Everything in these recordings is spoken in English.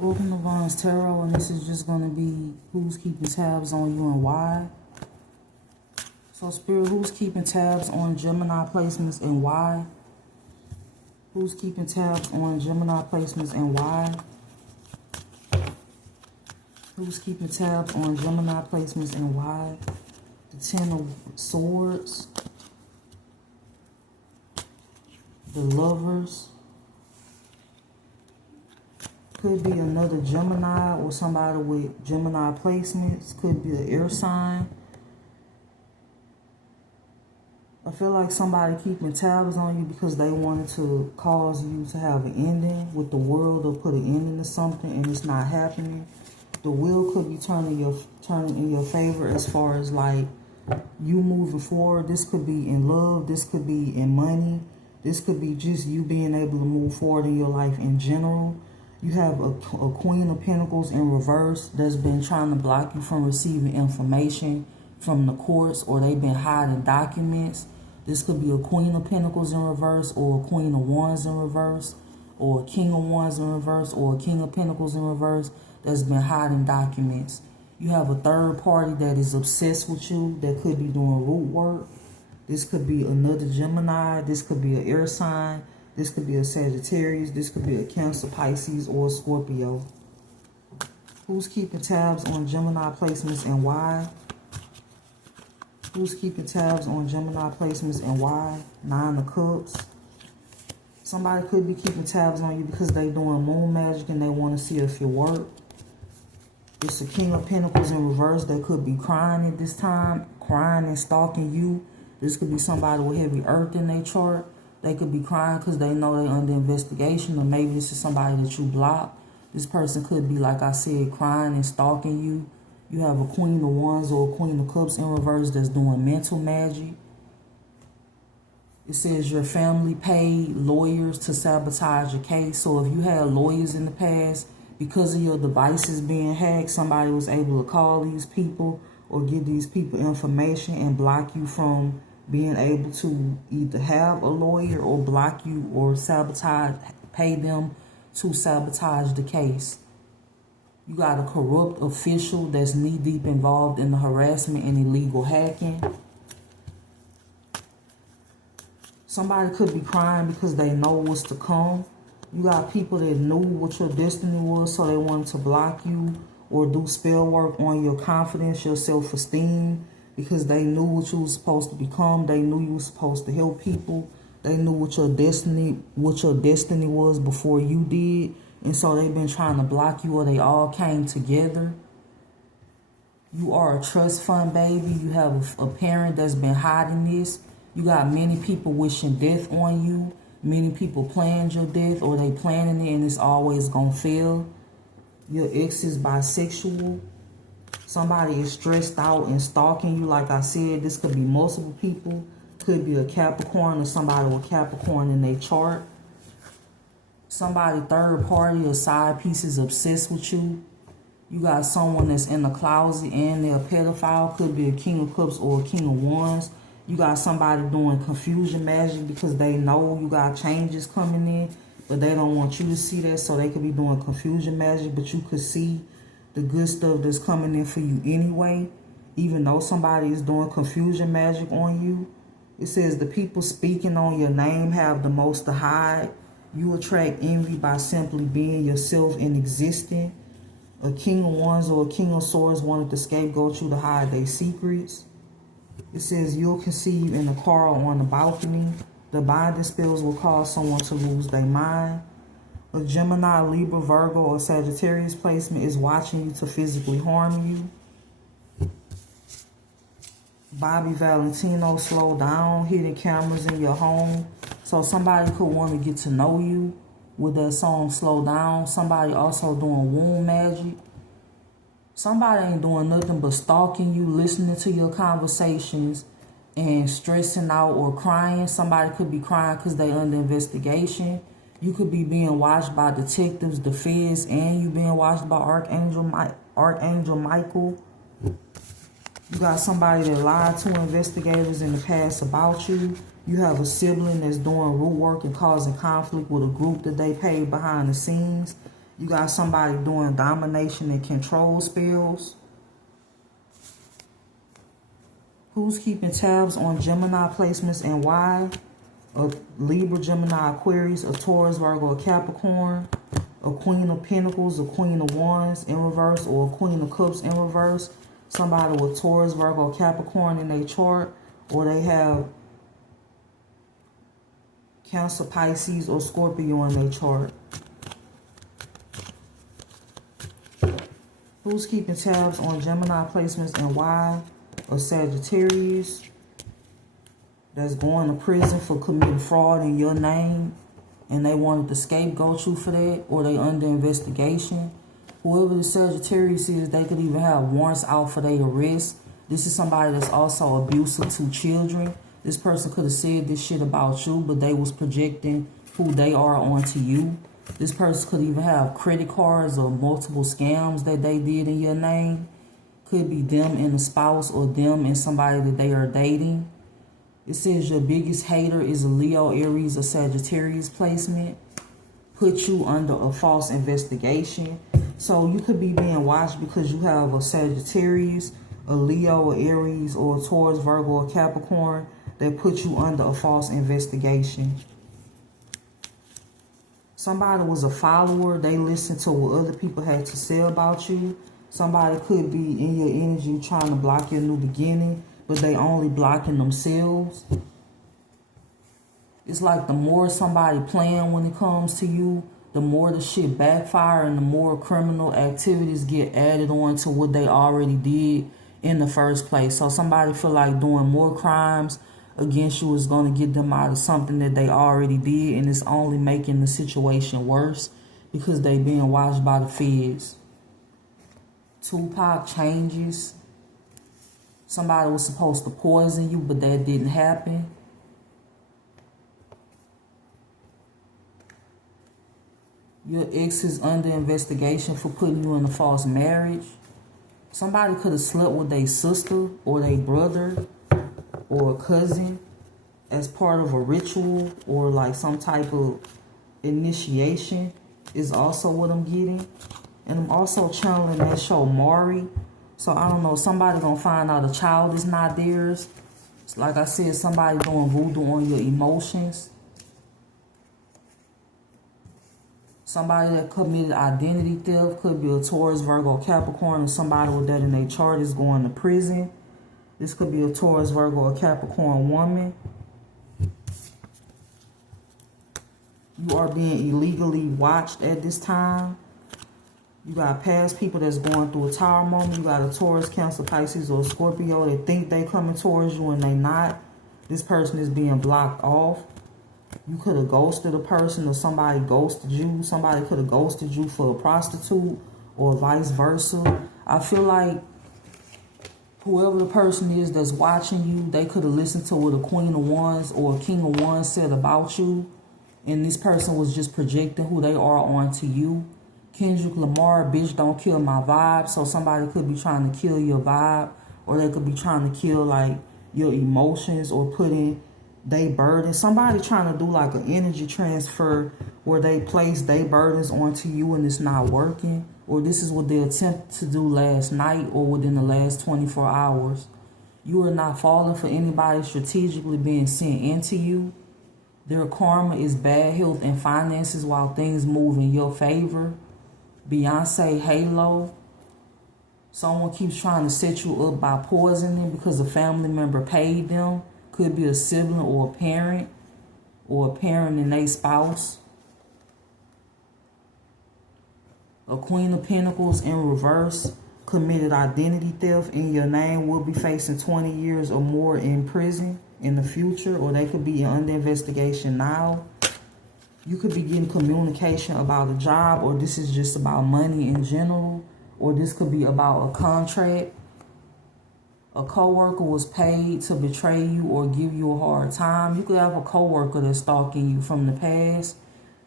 Welcome to Vaughn's Tarot, and this is just going to be who's keeping tabs on you and why. So, Spirit, who's keeping tabs on Gemini placements and why? Who's keeping tabs on Gemini placements and why? Who's keeping tabs on Gemini placements and why? The Ten of Swords. The Lovers. Could be another Gemini or somebody with Gemini placements. Could be an air sign. I feel like somebody keeping tabs on you because they wanted to cause you to have an ending with the world or put an ending to something and it's not happening. The wheel could be turning in your favor as far as like you moving forward. This could be in love. This could be in money. This could be just you being able to move forward in your life in general. You have a Queen of Pentacles in reverse that's been trying to block you from receiving information from the courts, or they've been hiding documents. This could be a Queen of Pentacles in reverse, or a Queen of Wands in reverse, or a King of Wands in reverse, or a King of Pentacles in reverse that's been hiding documents. You have a third party that is obsessed with you that could be doing root work. This could be another Gemini. This could be an air sign. This could be a Sagittarius. This could be a Cancer, Pisces, or a Scorpio. Who's keeping tabs on Gemini placements and why? Who's keeping tabs on Gemini placements and why? Nine of Cups. Somebody could be keeping tabs on you because they're doing moon magic and they want to see if you work. It's a King of Pentacles in reverse that could be crying at this time, crying and stalking you. This could be somebody with heavy earth in their chart. They could be crying because they know they're under investigation, or maybe this is somebody that you block. This person could be, like I said, crying and stalking you. You have a Queen of Wands or a Queen of Cups in reverse that's doing mental magic. It says your family paid lawyers to sabotage your case. So if you had lawyers in the past, because of your devices being hacked, somebody was able to call these people or give these people information and block you from being able to either have a lawyer or block you or sabotage, pay them to sabotage the case. You got a corrupt official that's knee-deep involved in the harassment and illegal hacking. Somebody could be crying because they know what's to come. You got people that knew what your destiny was, so they wanted to block you or do spell work on your confidence, your self-esteem, because they knew what you were supposed to become. They knew you were supposed to help people. They knew what your destiny was before you did. And so they've been trying to block you, or they all came together. You are a trust fund baby. You have a parent that's been hiding this. You got many people wishing death on you. Many people planned your death, or they planning it and it's always gonna fail. Your ex is bisexual. Somebody is stressed out and stalking you. Like I said, this could be multiple people. Could be a Capricorn or somebody with Capricorn in their chart. Somebody third party or side piece is obsessed with you. You got someone that's in the closet and they're a pedophile. Could be a King of Cups or a King of Wands. You got somebody doing confusion magic because they know you got changes coming in, but they don't want you to see that, so they could be doing confusion magic, but you could see the good stuff that's coming in for you anyway, even though somebody is doing confusion magic on you. It says the people speaking on your name have the most to hide. You attract envy by simply being yourself and existing. A King of Wands or a King of Swords wanted to scapegoat you to hide their secrets. It says you'll conceive in a car or on the balcony. The binding spells will cause someone to lose their mind. A Gemini, Libra, Virgo, or Sagittarius placement is watching you to physically harm you. Bobby Valentino, slow down, hidden cameras in your home. So somebody could want to get to know you with that song, Slow Down. Somebody also doing womb magic. Somebody ain't doing nothing but stalking you, listening to your conversations, and stressing out or crying. Somebody could be crying because they under investigation. You could be being watched by detectives, the feds, and you being watched by Archangel Michael. You got somebody that lied to investigators in the past about you. You have a sibling that's doing root work and causing conflict with a group that they paid behind the scenes. You got somebody doing domination and control spells. Who's keeping tabs on Gemini placements and why? A Libra, Gemini, Aquarius, a Taurus, Virgo, a Capricorn, a Queen of Pentacles, a Queen of Wands in reverse, or a Queen of Cups in reverse. Somebody with Taurus, Virgo, Capricorn in their chart, or they have Cancer, Pisces, or Scorpio in their chart. Who's keeping tabs on Gemini placements and why? A Sagittarius that's going to prison for committing fraud in your name, and they wanted to scapegoat you for that, or they under investigation. Whoever the Sagittarius is, they could even have warrants out for their arrest. This is somebody that's also abusive to children. This person could have said this shit about you, but they was projecting who they are onto you. This person could even have credit cards or multiple scams that they did in your name. Could be them and a spouse, or them and somebody that they are dating. It says your biggest hater is a Leo, Aries, or Sagittarius placement. Put you under a false investigation. So you could be being watched because you have a Sagittarius, a Leo, a Aries, or a Taurus, Virgo, or Capricorn that put you under a false investigation. Somebody was a follower. They listened to what other people had to say about you. Somebody could be in your energy trying to block your new beginning, but they only blocking themselves. It's like the more somebody playing when it comes to you, the more the shit backfire and the more criminal activities get added on to what they already did in the first place. So somebody feel like doing more crimes against you is going to get them out of something that they already did, and it's only making the situation worse because they being watched by the feds. Tupac changes. Somebody was supposed to poison you, but that didn't happen. Your ex is under investigation for putting you in a false marriage. Somebody could have slept with their sister or their brother or a cousin as part of a ritual or like some type of initiation is also what I'm getting. And I'm also channeling that show Maury. So I don't know, somebody gonna find out a child is not theirs. It's like I said, somebody doing voodoo on your emotions. Somebody that committed identity theft, could be a Taurus, Virgo, Capricorn, and somebody with that in their chart is going to prison. This could be a Taurus, Virgo, or Capricorn woman. You are being illegally watched at this time. You got past people that's going through a tower moment. You got a Taurus, Cancer, Pisces, or Scorpio that think they coming towards you and they not. This person is being blocked off. You could have ghosted a person, or somebody ghosted you. Somebody could have ghosted you for a prostitute or vice versa. I feel like whoever the person is that's watching you, they could have listened to what a Queen of Wands or a King of Wands said about you. And this person was just projecting who they are onto you. Kendrick Lamar, bitch, don't kill my vibe. So somebody could be trying to kill your vibe, or they could be trying to kill like your emotions or put in they burden. Somebody trying to do like an energy transfer where they place their burdens onto you and it's not working. Or this is what they attempted to do last night or within the last 24 hours. You are not falling for anybody strategically being sent into you. Their karma is bad health and finances while things move in your favor. Beyonce Halo. Someone keeps trying to set you up by poisoning because a family member paid them. Could be a sibling or a parent and their spouse. A Queen of Pentacles in reverse. Committed identity theft in your name, will be facing 20 years or more in prison in the future, or they could be under investigation now. You could be getting communication about a job, or this is just about money in general, or this could be about a contract. A coworker was paid to betray you or give you a hard time. You could have a coworker that's stalking you from the past.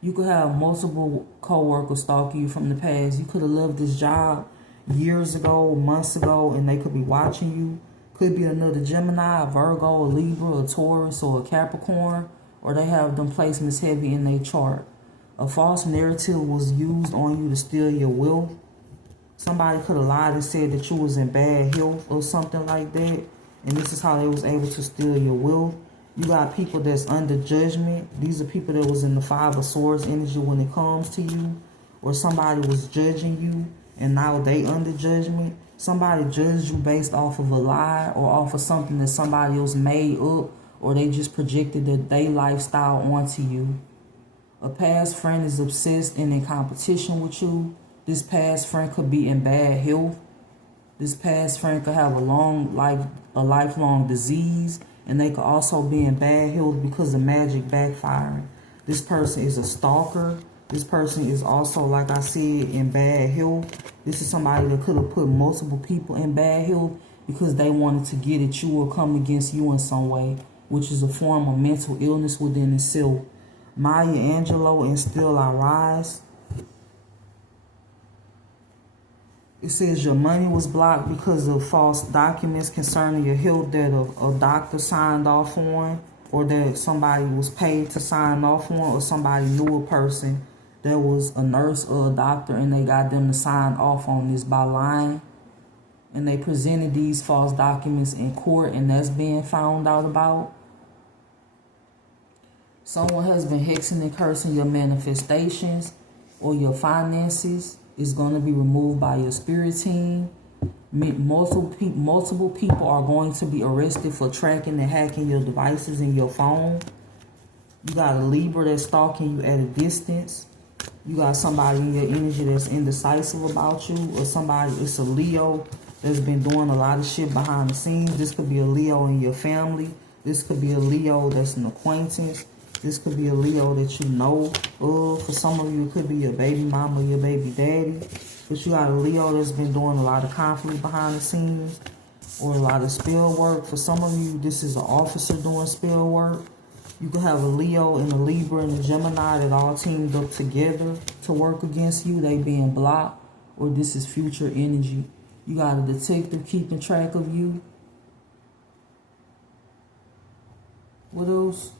You could have multiple coworkers stalking you from the past. You could have left this job years ago, months ago, and they could be watching you. Could be another Gemini, a Virgo, a Libra, a Taurus, or a Capricorn, or they have them placements heavy in their chart. A false narrative was used on you to steal your wealth. Somebody could have lied and said that you was in bad health or something like that. And this is how they was able to steal your wealth. You got people that's under judgment. These are people that was in the Five of Swords energy when it comes to you. Or somebody was judging you and now they under judgment. Somebody judged you based off of a lie or off of something that somebody else made up, or they just projected their lifestyle onto you. A past friend is obsessed and in competition with you. This past friend could be in bad health. This past friend could have a lifelong disease, and they could also be in bad health because of magic backfiring. This person is a stalker. This person is also, like I said, in bad health. This is somebody that could have put multiple people in bad health because they wanted to get at you or come against you in some way, which is a form of mental illness within itself. Maya Angelou and Still I Rise. It says your money was blocked because of false documents concerning your health that a doctor signed off on, or that somebody was paid to sign off on, or somebody knew a person that was a nurse or a doctor and they got them to sign off on this by lying. And they presented these false documents in court, and that's being found out about. Someone has been hexing and cursing your manifestations or your finances. Is going to be removed by your spirit team. Multiple people are going to be arrested for tracking and hacking your devices and your phone. You got a Libra that's stalking you at a distance. You got somebody in your energy that's indecisive about you, or somebody, it's a Leo that's been doing a lot of shit behind the scenes. This could be a Leo in your family. This could be a Leo that's an acquaintance. This could be a Leo that you know of. For some of you, it could be your baby mama, your baby daddy. But you got a Leo that's been doing a lot of conflict behind the scenes, or a lot of spell work. For some of you, this is an officer doing spell work. You could have a Leo and a Libra and a Gemini that all teamed up together to work against you. They being blocked, or this is future energy. You got a detective keeping track of you. What else?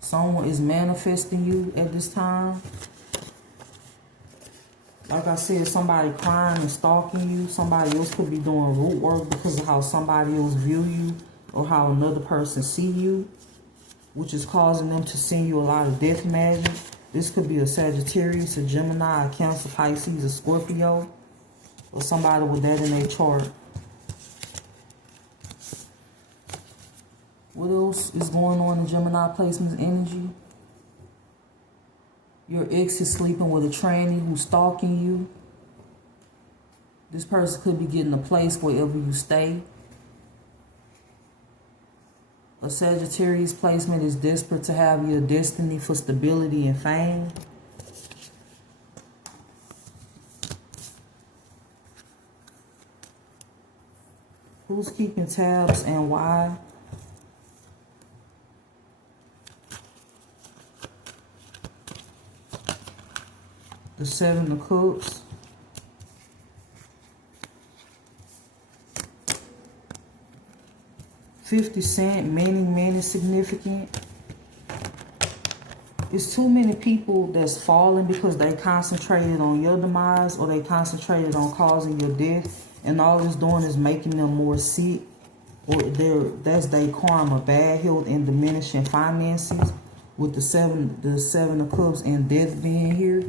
Someone is manifesting you at this time. Like I said, somebody crying and stalking you. Somebody else could be doing root work because of how somebody else view you or how another person see you, which is causing them to send you a lot of death magic. This could be a Sagittarius, a Gemini, a Cancer, Pisces, a Scorpio, or somebody with that in their chart. What else is going on in Gemini placements energy? Your ex is sleeping with a tranny who's stalking you. This person could be getting a place wherever you stay. A Sagittarius placement is desperate to have your destiny for stability and fame. Who's keeping tabs and why? The Seven of Cups. $50, many significant. It's too many people that's falling because they concentrated on your demise, or they concentrated on causing your death, and all it's doing is making them more sick, or that's their karma, bad health and diminishing finances, with the seven of cups and death being here.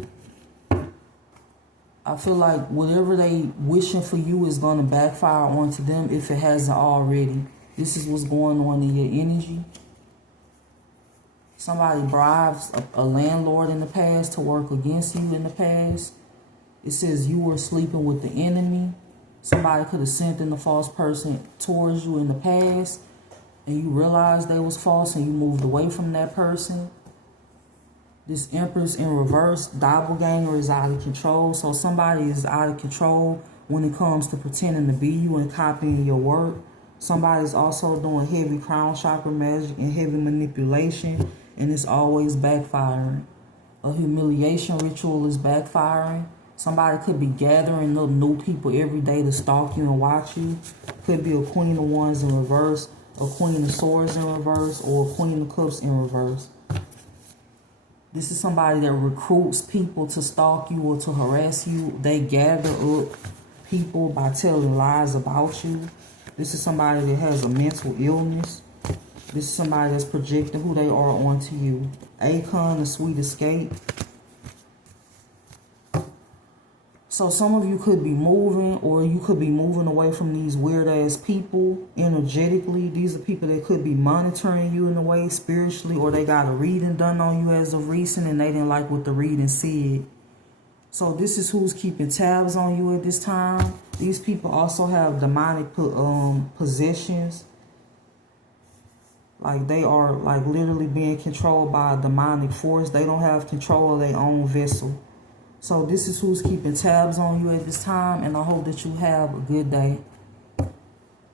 I feel like whatever they wishing for you is going to backfire onto them if it hasn't already. This is what's going on in your energy. Somebody bribes a landlord in the past to work against you in the past. It says you were sleeping with the enemy. Somebody could have sent in a false person towards you in the past, and you realized they was false and you moved away from that person. This Empress in reverse, doppelganger, is out of control. So somebody is out of control when it comes to pretending to be you and copying your work. Somebody's also doing heavy crown chakra magic and heavy manipulation, and it's always backfiring. A humiliation ritual is backfiring. Somebody could be gathering up new people every day to stalk you and watch you. Could be a Queen of Wands in reverse. a Queen of Swords in reverse, or a Queen of Cups in reverse. This is somebody that recruits people to stalk you or to harass you. They gather up people by telling lies about you. This is somebody that has a mental illness. This is somebody that's projecting who they are onto you. Akon, the Sweet Escape. So some of you could be moving, or you could be moving away from these weird ass people energetically. These are people that could be monitoring you in a way spiritually, or they got a reading done on you as of recent and they didn't like what the reading said. So this is who's keeping tabs on you at this time. These people also have demonic possessions. Like they are like literally being controlled by a demonic force. They don't have control of their own vessel. So this is who's keeping tabs on you at this time, and I hope that you have a good day.